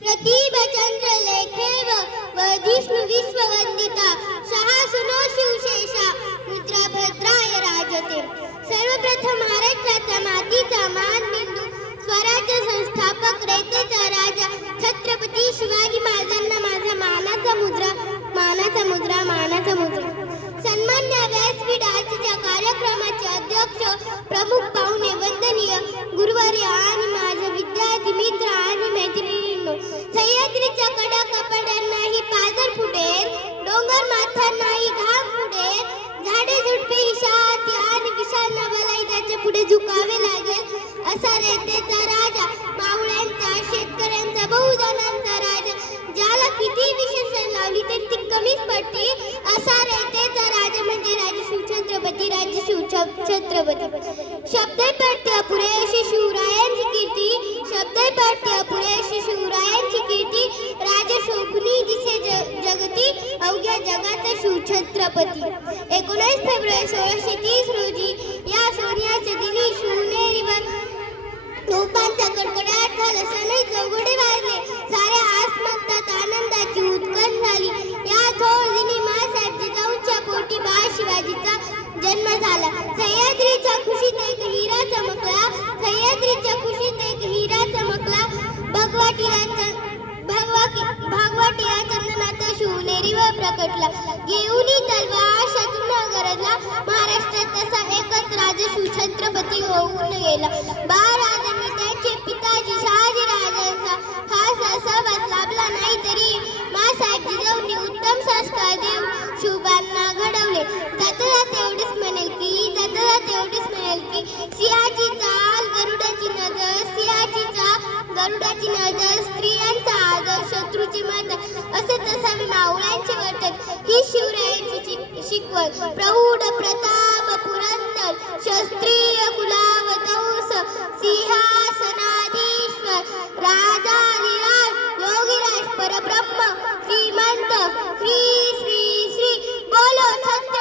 प्रतिभचंद्र लेखे व वधिष्णु विश्ववंदिता शहासुनो शिवशेषा मुद्रा भद्राय राजते। सर्वप्रथम महाराष्ट्राचा मातीचा मान बिंदू स्वराज्य संस्थापक रेतेचा राजा छत्रपती शिवाजी महाराजांना माझा मानाचा मुद्रा मानाचा मुद्रा मानाचा मुद्रा. सन्मान्य व्यासपीठ आजच्या कार्यक्रमाचे अध्यक्ष प्रमुख जनतेचा राजा मावळ्यांचा शेतकऱ्यांचा बहुजनांचा राजा ज्याला किती विशेषण लावली तरी ती कमीच पडते. असा रेतेचा राजा म्हणजे राजे शिवछत्रपती राजे शिवछत्रपती शब्द पडते अपुरे अशी शिवरायांची कीर्ती. शब्द पडते अपुरे अशी शिवरायांची कीर्ती. राजा शोभनी दिसे जगती अवघ्या जगाचा शिवछत्रपती एकोणीस फेब्रुवारी सोळाशे तीस रसाने चौघडे वाजले. साऱ्या आसमंतात आनंदाची उत्कन झाली. या थोर दिनी मासाहेब जिजाऊंच्या पोटी बाळ शिवाजीचा जन्म झाला. सह्याद्रीच्या खुशीत एक हिरा चमकला. सह्याद्रीच्या खुशीत एक हिरा चमकला. भगवाटीला च- चंदनाचा शिवनेरी व प्रकटला. घेऊनी तलवार शत्रुन गरजला महाराष्ट्रात तसा एकच राज सुछत्रपती होऊन गेला. बाळ टिकवली उत्तम संस्कार देव शुभांना घडवले. जाता तेवढीच म्हणेल की जाता तेवढेच म्हणेल की सिंहाची गरुडाची नजर सिंहाची गरुडाची नजर स्त्रियांचा आदर शत्रूची मदत असे तसावे मावळ्यांचे वर्तन ही शिवरायांची शिकवण. प्रौढ प्रताप पुरंदर शस्त्रीय कुलावतंस परब्रह्म श्रीमंत श्री श्री श्री बोलो सत्य